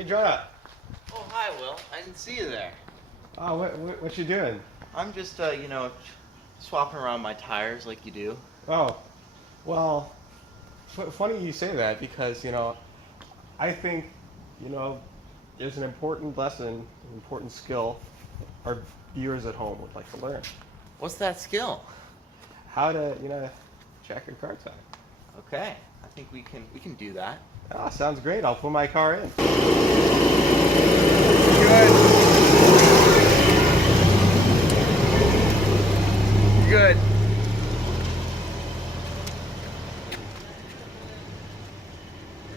Hey, Jonah. Oh, hi, Will. I didn't see you there. Oh, what you doing? I'm just, swapping around my tires like you do. Oh, well, funny you say that because, I think, you know, there's an important lesson, an important skill our viewers at home would like to learn. What's that skill? How to, check your car tire. Okay, I think we can do that. Ah, sounds great. I'll put my car in. Good.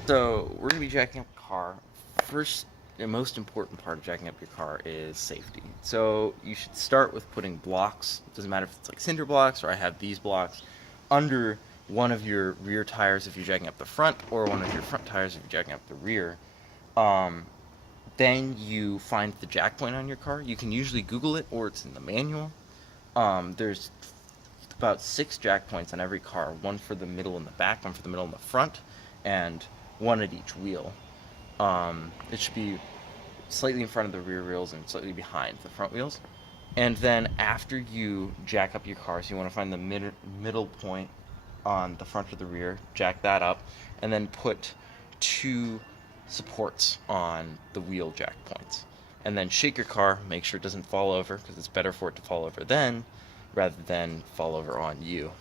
So we're gonna be jacking up the car. First, the most important part of jacking up your car is safety. So you should start with putting blocks. It doesn't matter if it's like cinder blocks or I have these blocks under one of your rear tires if you're jacking up the front, or one of your front tires if you're jacking up the rear. Then you find the jack point on your car. You can usually Google it, or it's in the manual. There's about 6 jack points on every car, one for the middle and the back, one for the middle and the front, and one at each wheel. It should be slightly in front of the rear wheels and slightly behind the front wheels. And then after you jack up your car, so you want to find the middle point on the front or the rear, jack that up, and then put 2 supports on the wheel jack points. And then shake your car, make sure it doesn't fall over, because it's better for it to fall over then, rather than fall over on you.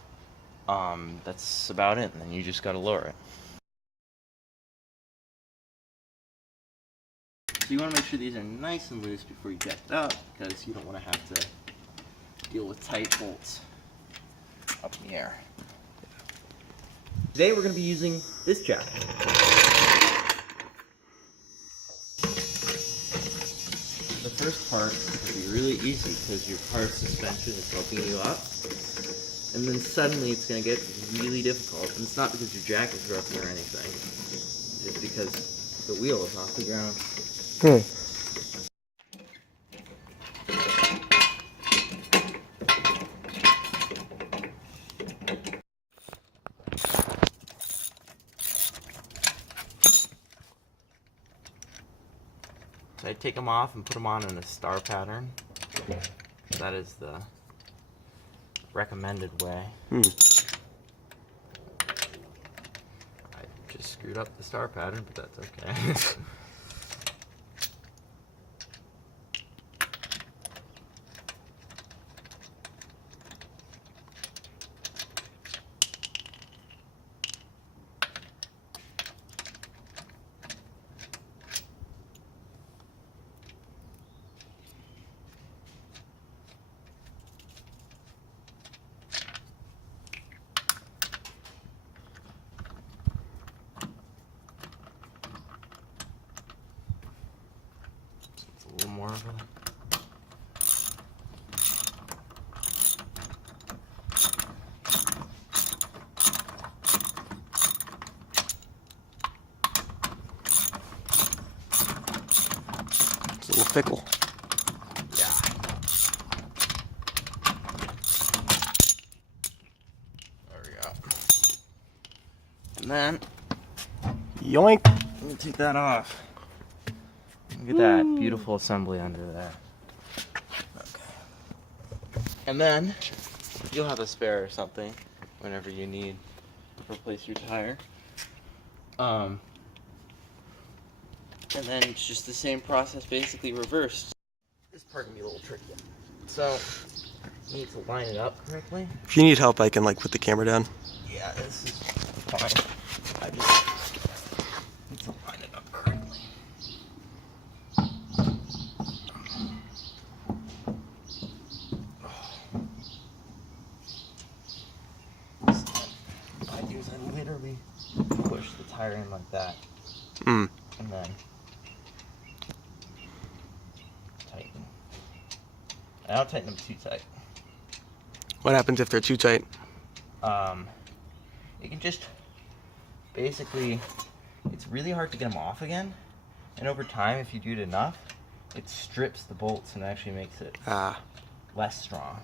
That's about it, and then you just gotta lower it. So you want to make sure these are nice and loose before you jack it up, because you don't want to have to deal with tight bolts up in the air. Today we're going to be using this jack. The first part will be really easy because your car's suspension is helping you up, and then suddenly it's going to get really difficult. And it's not because your jack is broken or anything, it's because the wheel is off the ground. So I take them off and put them on in a star pattern. That is the recommended way. I just screwed up the star pattern, but that's okay. A little more of it. It's a little fickle. Yeah. There we go. And then, Yoink. let me take that off. Look at that beautiful assembly under there. Okay. And then you'll have a spare or something whenever you need to replace your tire. And then it's just the same process, basically reversed. This part can be a little tricky. So you need to line it up correctly. If you need help, I can put the camera down. Yeah, this is fine. I just need to line it up correctly. What I do is I literally push the tire in like that, and then tighten. I don't tighten them too tight. What happens if they're too tight? You can just basically, it's really hard to get them off again, and over time, if you do it enough, it strips the bolts and actually makes it less strong.